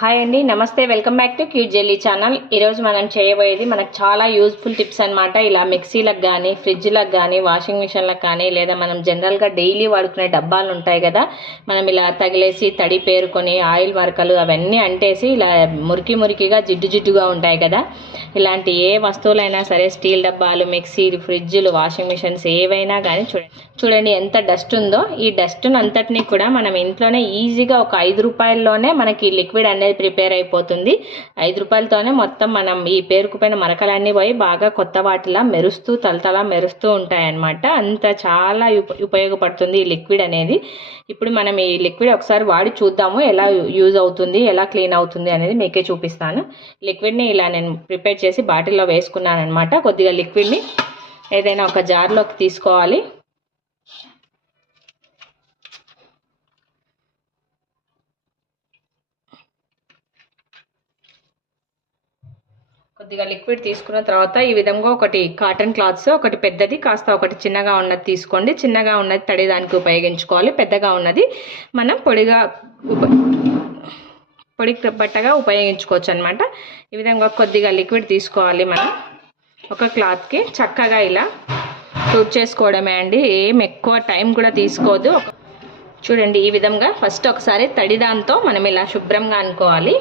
Hi అండి, నమస్తే. Welcome back to cute jelly channel. ఈరోజు మనం చేయబోయేది మనకు చాలా యూజ్ఫుల్ టిప్స్ అనమాట. ఇలా మిక్సీలకు కానీ, ఫ్రిడ్జ్లకు కానీ, వాషింగ్ మిషన్లకు కానీ, లేదా మనం జనరల్గా డైలీ వాడుకునే డబ్బాలు ఉంటాయి కదా, మనం ఇలా తగిలేసి తడి పేరుకొని ఆయిల్ మరకలు అవన్నీ అంటేసి ఇలా మురికిగా జిడ్డుగా ఉంటాయి కదా. ఇలాంటి ఏ వస్తువులైనా సరే, స్టీల్ డబ్బాలు, మిక్సీలు, ఫ్రిడ్జ్లు, వాషింగ్ మిషన్స్ ఏవైనా కానీ చూడండి ఎంత డస్ట్ ఉందో. ఈ డస్ట్ అంతటినీ కూడా మనం ఇంట్లోనే ఈజీగా ఒక 5 రూపాయల్లోనే మనకి లిక్విడ్ అనేది ప్రిపేర్ అయిపోతుంది. 5 రూపాయలతోనే మొత్తం మనం ఈ పేరుకుపోయిన మరకలన్నీ పోయి బాగా కొత్త వాటిలా మెరుస్తూ తలతలా మెరుస్తూ ఉంటాయన్నమాట. అంత చాలా ఉపయోగపడుతుంది ఈ లిక్విడ్ అనేది. ఇప్పుడు మనం ఈ లిక్విడ్ ఒకసారి వాడి చూద్దాము, ఎలా యూజ్ అవుతుంది, ఎలా క్లీన్ అవుతుంది అనేది మీకే చూపిస్తాను. లిక్విడ్ని ఇలా నేను ప్రిపేర్ చేసి బాటిల్లో వేసుకున్నాను అనమాట. కొద్దిగా లిక్విడ్ని ఏదైనా ఒక జార్లోకి తీసుకోవాలి. కొద్దిగా లిక్విడ్ తీసుకున్న తర్వాత ఈ విధంగా ఒకటి కాటన్ క్లాత్స్, ఒకటి పెద్దది కాస్త ఒకటి చిన్నగా ఉన్నది తీసుకోండి. చిన్నగా ఉన్నది తడి దానికి ఉపయోగించుకోవాలి, పెద్దగా ఉన్నది మనం పొడి బట్టగా ఉపయోగించుకోవచ్చు అనమాట. ఈ విధంగా కొద్దిగా లిక్విడ్ తీసుకోవాలి. మనం ఒక క్లాత్కి చక్కగా ఇలా చేసుకోవడమే అండి. ఏం ఎక్కువ టైం కూడా తీసుకోదు. చూడండి ఈ విధంగా ఫస్ట్ ఒకసారి తడి దాంతో మనం ఇలా శుభ్రంగా అనుకోవాలి.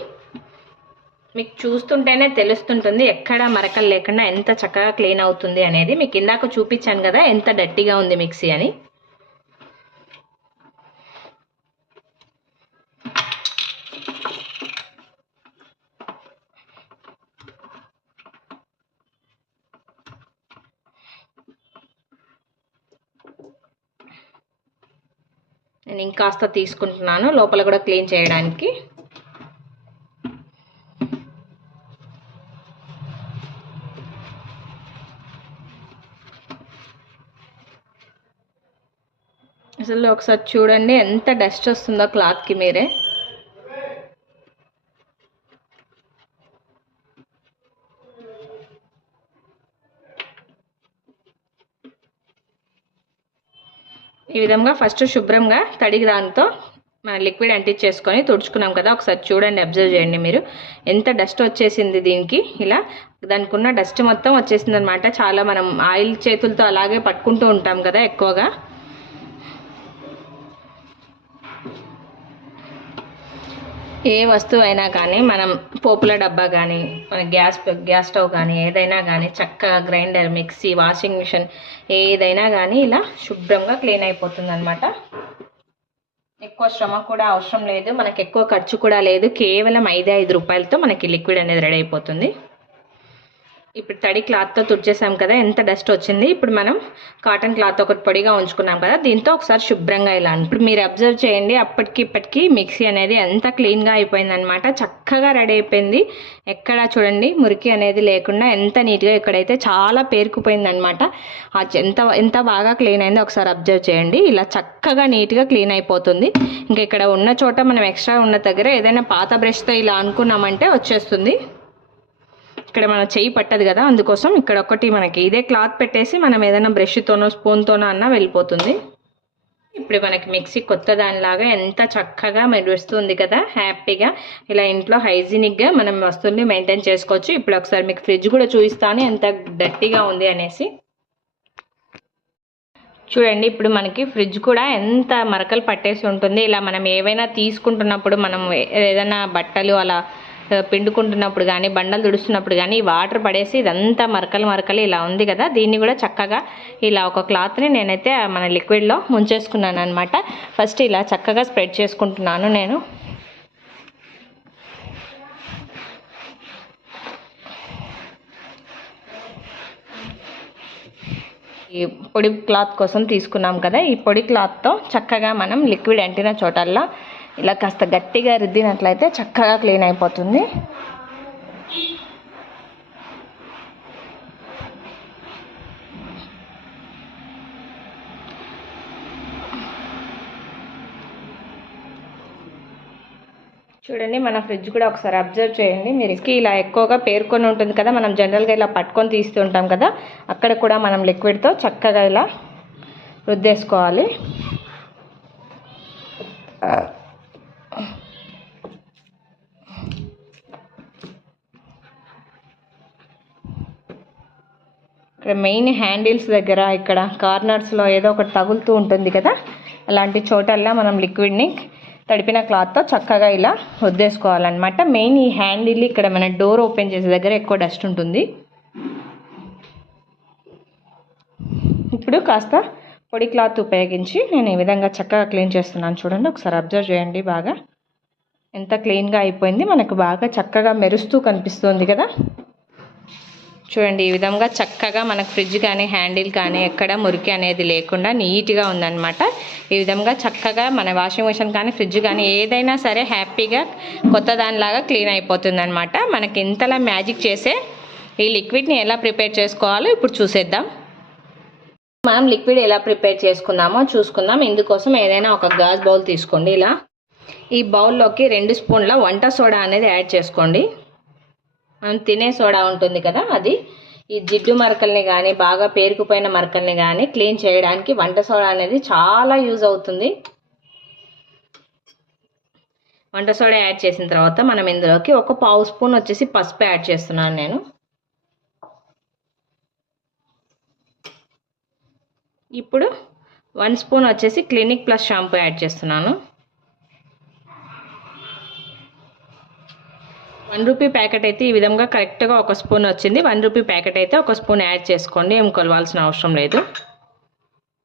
మీకు చూస్తుంటేనే తెలుస్తుంటుంది ఎక్కడ మరకలు లేకుండా ఎంత చక్కగా క్లీన్ అవుతుంది అనేది. మీకు ఇందాక చూపించాను కదా ఎంత డర్టీగా ఉంది మిక్సీ అని. నేను ఇంకాస్త తీసుకుంటున్నాను లోపల కూడా క్లీన్ చేయడానికి. అసలు ఒకసారి చూడండి ఎంత డస్ట్ వస్తుందో క్లాత్కి మీరే. ఈ విధంగా ఫస్ట్ శుభ్రంగా తడిగి దాంతో మన లిక్విడ్ అంటించేసుకొని తుడుచుకున్నాం కదా. ఒకసారి చూడండి, అబ్జర్వ్ చేయండి మీరు ఎంత డస్ట్ వచ్చేసింది దీనికి. ఇలా దానికి ఉన్న డస్ట్ మొత్తం వచ్చేసింది అనమాట. చాలా మనం ఆయిల్ చేతులతో అలాగే పట్టుకుంటూ ఉంటాం కదా ఎక్కువగా. ఏ వస్తువు అయినా కానీ, మనం పోపుల డబ్బా కానీ, మన గ్యాస్ స్టవ్ కానీ, ఏదైనా కానీ చక్కగా గ్రైండర్, మిక్సీ, వాషింగ్ మిషన్ ఏదైనా కానీ ఇలా శుభ్రంగా క్లీన్ అయిపోతుంది అనమాట. ఎక్కువ శ్రమ కూడా అవసరం లేదు, మనకి ఎక్కువ ఖర్చు కూడా లేదు. కేవలం 5 రూపాయలతో మనకి లిక్విడ్ అనేది రెడీ అయిపోతుంది. ఇప్పుడు తడి క్లాత్తో తుడిచేసాం కదా, ఎంత డస్ట్ వచ్చింది. ఇప్పుడు మనం కాటన్ క్లాత్ ఒకటి పొడిగా ఉంచుకున్నాం కదా, దీంతో ఒకసారి శుభ్రంగా ఇలా ఇప్పుడు మీరు అబ్జర్వ్ చేయండి. అప్పటికి ఇప్పటికీ మిక్సీ అనేది ఎంత క్లీన్గా అయిపోయింది అనమాట. చక్కగా రెడీ అయిపోయింది. ఎక్కడ చూడండి మురికి అనేది లేకుండా ఎంత నీట్గా, ఇక్కడైతే చాలా పేరుకుపోయింది అనమాట. ఎంత బాగా క్లీన్ అయిందో ఒకసారి అబ్జర్వ్ చేయండి. ఇలా చక్కగా నీట్గా క్లీన్ అయిపోతుంది. ఇంకా ఇక్కడ ఉన్న చోట మనం ఎక్స్ట్రా ఉన్న దగ్గర ఏదైనా పాత బ్రష్తో ఇలా అనుకున్నామంటే వచ్చేస్తుంది. ఇక్కడ మన చెయ్యి పట్టదు కదా, అందుకోసం ఇక్కడ ఒకటి మనకి ఇదే క్లాత్ పెట్టేసి మనం ఏదైనా బ్రష్తోనో స్పూన్తోనో అన్నా వెళ్ళిపోతుంది. ఇప్పుడు మనకి మిక్సీ కొత్త దానిలాగా ఎంత చక్కగా మెరుస్తుంది కదా. హ్యాపీగా ఇలా ఇంట్లో హైజీనిక్గా మనం వస్తువుల్ని మెయింటైన్ చేసుకోవచ్చు. ఇప్పుడు ఒకసారి మీకు ఫ్రిడ్జ్ కూడా చూపిస్తాను ఎంత డర్టీగా ఉంది అనేసి. చూడండి ఇప్పుడు మనకి ఫ్రిడ్జ్ కూడా ఎంత మరకలు పట్టేసి ఉంటుంది. ఇలా మనం ఏవైనా తీసుకుంటున్నప్పుడు, మనం ఏదైనా బట్టలు అలా పిండుకుంటున్నప్పుడు కానీ, బండలు తుడుస్తున్నప్పుడు కానీ వాటర్ పడేసి ఇదంతా మరకలు ఇలా ఉంది కదా. దీన్ని కూడా చక్కగా ఇలా ఒక క్లాత్ని నేనైతే మన లిక్విడ్లో ముంచేసుకున్నాను అనమాట. ఫస్ట్ ఇలా చక్కగా స్ప్రెడ్ చేసుకుంటున్నాను నేను. ఈ పొడి క్లాత్ కోసం తీసుకున్నాం కదా, ఈ పొడి క్లాత్తో చక్కగా మనం లిక్విడ్ అంటిన చోటల్లా ఇలా కాస్త గట్టిగా రుద్దినట్లయితే చక్కగా క్లీన్ అయిపోతుంది. చూడండి మన ఫ్రిడ్జ్ కూడా ఒకసారి అబ్జర్వ్ చేయండి మీరు. ఇలా ఎక్కువగా పేర్కొని ఉంటుంది కదా, మనం జనరల్గా ఇలా పట్టుకొని తీస్తూ ఉంటాం కదా, అక్కడ కూడా మనం లిక్విడ్తో చక్కగా ఇలా రుద్దేసుకోవాలి. ఇక్కడ మెయిన్ హ్యాండిల్స్ దగ్గర ఇక్కడ కార్నర్స్లో ఏదో ఒకటి తగులుతూ ఉంటుంది కదా, అలాంటి చోటల్లా మనం లిక్విడ్ని తడిపిన క్లాత్తో చక్కగా ఇలా వద్దేసుకోవాలన్నమాట. మెయిన్ ఈ హ్యాండిల్ ఇక్కడ మన డోర్ ఓపెన్ చేసే దగ్గర ఎక్కువ డస్ట్ ఉంటుంది. ఇప్పుడు కాస్త పొడి క్లాత్ ఉపయోగించి నేను ఈ విధంగా చక్కగా క్లీన్ చేస్తున్నాను. చూడండి, ఒకసారి అబ్జర్వ్ చేయండి. బాగా ఎంత క్లీన్గా అయిపోయింది, మనకు బాగా చక్కగా మెరుస్తూ కనిపిస్తుంది కదా. చూడండి, ఈ విధంగా చక్కగా మనకు ఫ్రిడ్జ్ కానీ హ్యాండిల్ కానీ ఎక్కడ మురికి అనేది లేకుండా నీట్గా ఉందన్నమాట. ఈ విధంగా చక్కగా మన వాషింగ్ మిషన్ కానీ ఫ్రిడ్జ్ కానీ ఏదైనా సరే హ్యాపీగా కొత్త దానిలాగా క్లీన్ అయిపోతుంది అనమాట. మనకి ఇంతలా మ్యాజిక్ చేసే ఈ లిక్విడ్ని ఎలా ప్రిపేర్ చేసుకోవాలో ఇప్పుడు చూసేద్దాం. మనం లిక్విడ్ ఎలా ప్రిపేర్ చేసుకుందామో చూసుకుందాం. ఇందుకోసం ఏదైనా ఒక గాజు బౌల్ తీసుకోండి. ఇలా ఈ బౌల్లోకి 2 స్పూన్ల వంట సోడా అనేది యాడ్ చేసుకోండి. మనం తినే సోడా ఉంటుంది కదా, అది ఈ జిడ్డు మరకల్ని కానీ బాగా పేరుకుపోయిన మరకల్ని కానీ క్లీన్ చేయడానికి వంట సోడా అనేది చాలా యూజ్ అవుతుంది. వంట సోడా యాడ్ చేసిన తర్వాత మనం ఇందులోకి ఒక 1/2 స్పూన్ వచ్చేసి పసుపు యాడ్ చేస్తున్నాను నేను. ఇప్పుడు 1 స్పూన్ వచ్చేసి క్లినిక్ ప్లస్ షాంపూ యాడ్ చేస్తున్నాను. 1 రూపీ ప్యాకెట్ అయితే ఈ విధంగా కరెక్ట్గా 1 స్పూన్ వచ్చింది. 1 రూపీ ప్యాకెట్ అయితే 1 స్పూన్ యాడ్ చేసుకోండి, ఏం కొలవాల్సిన అవసరం లేదు.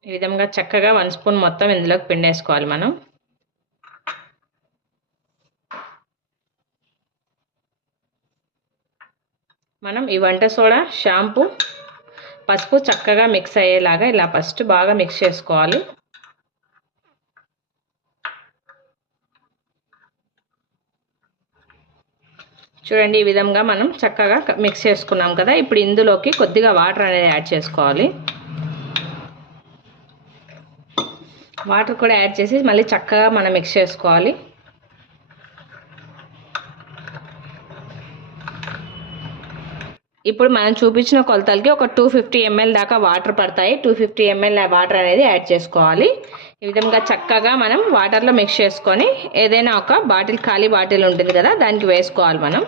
ఈ విధంగా చక్కగా 1 స్పూన్ మొత్తం ఇందులోకి పిండేసుకోవాలి. మనం ఈ వంట సోడా, షాంపూ, పసుపు చక్కగా మిక్స్ అయ్యేలాగా ఇలా ఫస్ట్ బాగా మిక్స్ చేసుకోవాలి. చూడండి, ఈ విధంగా మనం చక్కగా మిక్స్ చేసుకున్నాం కదా. ఇప్పుడు ఇందులోకి కొద్దిగా వాటర్ అనేది యాడ్ చేసుకోవాలి. వాటర్ కూడా యాడ్ చేసి మళ్ళీ చక్కగా మనం మిక్స్ చేసుకోవాలి. ఇప్పుడు మనం చూపించిన కొలతలకి ఒక 250 ml దాకా వాటర్ పడతాయి. 250 ml వాటర్ అనేది యాడ్ చేసుకోవాలి. ఈ విధంగా చక్కగా మనం వాటర్లో మిక్స్ చేసుకొని ఏదైనా ఒక బాటిల్, ఖాళీ బాటిల్ ఉంటుంది కదా, దానికి వేసుకోవాలి మనం.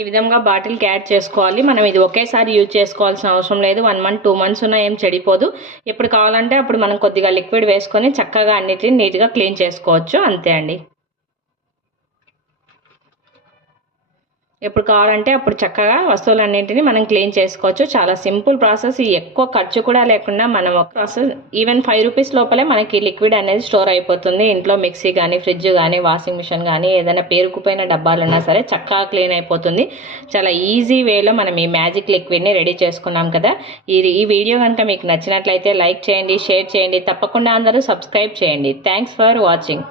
ఈ విధంగా బాటిల్కి యాడ్ చేసుకోవాలి. మనం ఇది ఒకేసారి యూజ్ చేసుకోవాల్సిన అవసరం లేదు. 1 మంత్ 2 మంత్స్ ఉన్నా ఏం చెడిపోదు. ఎప్పుడు కావాలంటే అప్పుడు మనం కొద్దిగా లిక్విడ్ వేసుకొని చక్కగా అన్నిటిని నీట్గా క్లీన్ చేసుకోవచ్చు. అంతే అండి. ఎప్పుడు కావాలంటే అప్పుడు చక్కగా వస్తువులన్నింటినీ మనం క్లీన్ చేసుకోవచ్చు. చాలా సింపుల్ ప్రాసెస్. ఎక్కువ ఖర్చు కూడా లేకుండా మనం ఒక ప్రాసెస్ ఈవెన్ 5 రూపీస్ లోపలే మనకి లిక్విడ్ అనేది స్టోర్ అయిపోతుంది. ఇంట్లో మిక్సీ కానీ, ఫ్రిడ్జ్ కానీ, వాషింగ్ మిషన్ కానీ ఏదైనా పేరుకుపోయిన డబ్బాలు ఉన్నా సరే చక్కగా క్లీన్ అయిపోతుంది. చాలా ఈజీ వేలో మనం ఈ మ్యాజిక్ లిక్విడ్ని రెడీ చేసుకున్నాం కదా. ఈ వీడియో కనుక మీకు నచ్చినట్లయితే లైక్ చేయండి, షేర్ చేయండి, తప్పకుండా అందరూ సబ్స్క్రైబ్ చేయండి. Thanks for watching.